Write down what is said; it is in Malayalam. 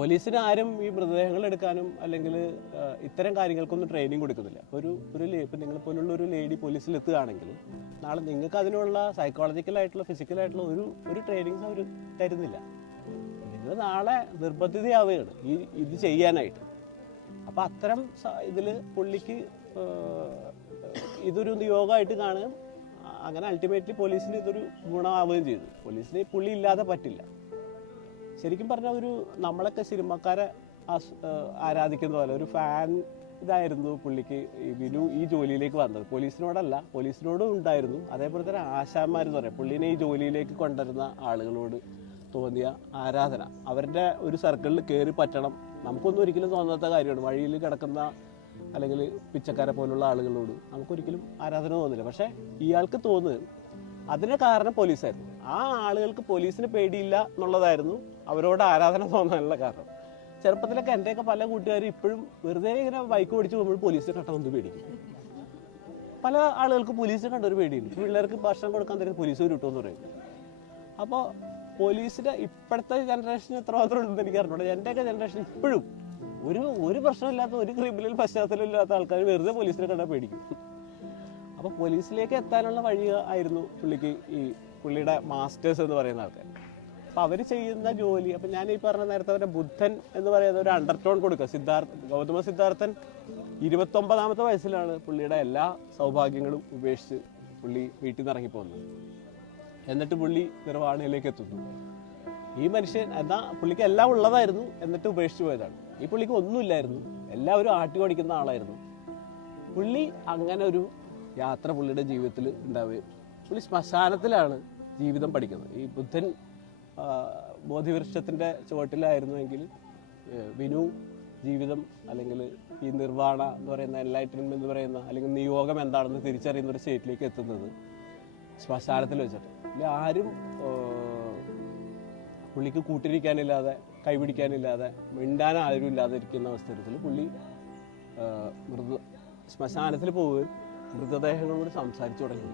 പോലീസിന് ആരും ഈ മൃതദേഹങ്ങൾ എടുക്കാനും അല്ലെങ്കിൽ ഇത്തരം കാര്യങ്ങൾക്കൊന്നും ട്രെയിനിങ് കൊടുക്കുന്നില്ല. ഒരു ഒരു ഇപ്പം നിങ്ങളെ പോലുള്ള ഒരു ലേഡി പോലീസിൽ എത്തുകയാണെങ്കിൽ നാളെ നിങ്ങൾക്ക് അതിനുള്ള സൈക്കോളജിക്കലായിട്ടുള്ള ഫിസിക്കലായിട്ടുള്ള ഒരു ഒരു ട്രെയിനിങ്സ് അവർ തരുന്നില്ല. നിങ്ങൾ നാളെ നിർബന്ധിതയാവുകയാണ് ഈ ഇത് ചെയ്യാനായിട്ട്. അപ്പം അത്തരം ഇതിൽ പുള്ളിക്ക് ഇതൊരു നിയോഗമായിട്ട് കാണുകയും അങ്ങനെ അൾട്ടിമേറ്റ്ലി പോലീസിന് ഇതൊരു ഗുണമാവുകയും ചെയ്തു. പോലീസിന് പുള്ളി ഇല്ലാതെ പറ്റില്ല. ശരിക്കും പറഞ്ഞാൽ ഒരു നമ്മളൊക്കെ സിനിമക്കാരെ ആരാധിക്കുന്ന പോലെ ഒരു ഫാൻ ഇതായിരുന്നു പുള്ളിക്ക്. വിനു ഈ ജോലിയിലേക്ക് വന്നത്. പോലീസിനോടല്ല പോലീസിനോടും ഉണ്ടായിരുന്നു. അതേപോലെ തന്നെ ആശാന്മാരെന്ന് പറയാം. പുള്ളിനെ ഈ ജോലിയിലേക്ക് കൊണ്ടുവരുന്ന ആളുകളോട് തോന്നിയ ആരാധന. അവരുടെ ഒരു സർക്കിളിൽ കയറി പറ്റണം. നമുക്കൊന്നും ഒരിക്കലും തോന്നാത്ത കാര്യമാണ്. വഴിയിൽ കിടക്കുന്ന അല്ലെങ്കിൽ പിച്ചക്കാരെ പോലുള്ള ആളുകളോട് നമുക്കൊരിക്കലും ആരാധന തോന്നില്ല. പക്ഷേ ഇയാൾക്ക് തോന്നുന്നത് അതിന് കാരണം പോലീസായിരുന്നു. ആ ആളുകൾക്ക് പോലീസിന് പേടിയില്ല എന്നുള്ളതായിരുന്നു അവരോട് ആരാധന തോന്നാനുള്ള കാരണം. ചെറുപ്പത്തിലൊക്കെ എന്റെയൊക്കെ പല കൂട്ടുകാരും ഇപ്പോഴും വെറുതെ ഇങ്ങനെ ബൈക്ക് ഓടിച്ച് പോകുമ്പോൾ പോലീസിനെ കണ്ട ഒന്ന് പേടിക്കും. പല ആളുകൾക്ക് പോലീസിനെ കണ്ട ഒരു പേടിയുണ്ട്. പിള്ളേർക്ക് ഭക്ഷണം കൊടുക്കാൻ തരുന്ന പോലീസ് കിട്ടുമെന്ന് പറയും. അപ്പോൾ പോലീസിന്റെ ഇപ്പോഴത്തെ ജനറേഷൻ എത്രമാത്രം ഉണ്ടെന്ന് എനിക്ക് അറിഞ്ഞൂടെ. എന്റെയൊക്കെ ജനറേഷൻ ഇപ്പോഴും ഒരു ഒരു പ്രശ്നമില്ലാത്ത ഒരു ക്രിമിനൽ പശ്ചാത്തലം ഇല്ലാത്ത ആൾക്കാർ വെറുതെ പോലീസിനെ കണ്ടാൽ പേടിക്കും. അപ്പോൾ പോലീസിലേക്ക് എത്താനുള്ള വഴി ആയിരുന്നു പുള്ളിക്ക് ഈ പുള്ളിയുടെ മാസ്റ്റേഴ്സ് എന്ന് പറയുന്ന ആൾക്കാർ അപ്പോൾ അവർ ചെയ്യുന്ന ജോലി അപ്പം ഞാൻ ഈ പറഞ്ഞ നേരത്തെ അവരുടെ ബുദ്ധൻ എന്ന് പറയുന്ന ഒരു അണ്ടർടോൺ കൊടുക്കുക. സിദ്ധാർത്ഥ ഗൗതമ സിദ്ധാർത്ഥൻ ഇരുപത്തൊമ്പതാമത്തെ വയസ്സിലാണ് പുള്ളിയുടെ എല്ലാ സൗഭാഗ്യങ്ങളും ഉപേക്ഷിച്ച് പുള്ളി വീട്ടിൽ നിന്ന് ഇറങ്ങിപ്പോകുന്നത്. എന്നിട്ട് പുള്ളി നിർവാണയിലേക്ക് എത്തുന്നു. ഈ മനുഷ്യൻ എന്നാ പുള്ളിക്ക് എല്ലാം ഉള്ളതായിരുന്നു എന്നിട്ട് ഉപേക്ഷിച്ചു പോയതാണ്. ഈ പുള്ളിക്ക് ഒന്നുമില്ലായിരുന്നു എല്ലാവരും ആട്ടി ഓടിക്കുന്ന ആളായിരുന്നു. പുള്ളി അങ്ങനെ ഒരു യാത്ര പുള്ളിയുടെ ജീവിതത്തിൽ ഉണ്ടാവുകയും പുള്ളി ശ്മശാനത്തിലാണ് ജീവിതം പഠിക്കുന്നത്. ഈ ബുദ്ധൻ ബോധിവൃക്ഷത്തിന്റെ ചുവട്ടിലായിരുന്നുവെങ്കിൽ വിനു ജീവിതം അല്ലെങ്കിൽ ഈ നിർവാണ എന്ന് പറയുന്ന എൻലൈറ്റൻമെന്റ് എന്ന് പറയുന്ന അല്ലെങ്കിൽ നിയോഗം എന്താണെന്ന് തിരിച്ചറിയുന്ന ഒരു സ്റ്റേറ്റിലേക്ക് എത്തുന്നത് ശ്മശാനത്തിൽ വെച്ചിട്ട്. ഇല്ല ആരും പുള്ളിക്ക് കൂട്ടിരിക്കാനില്ലാതെ കൈപിടിക്കാനില്ലാതെ മിണ്ടാൻ ആരും ഇല്ലാതെ ഇരിക്കുന്ന അവസരത്തിൽ പുള്ളി മൃദു ശ്മശാനത്തിൽ പോവുകയും മൃതദേഹങ്ങളോട് സംസാരിച്ചു തുടങ്ങി.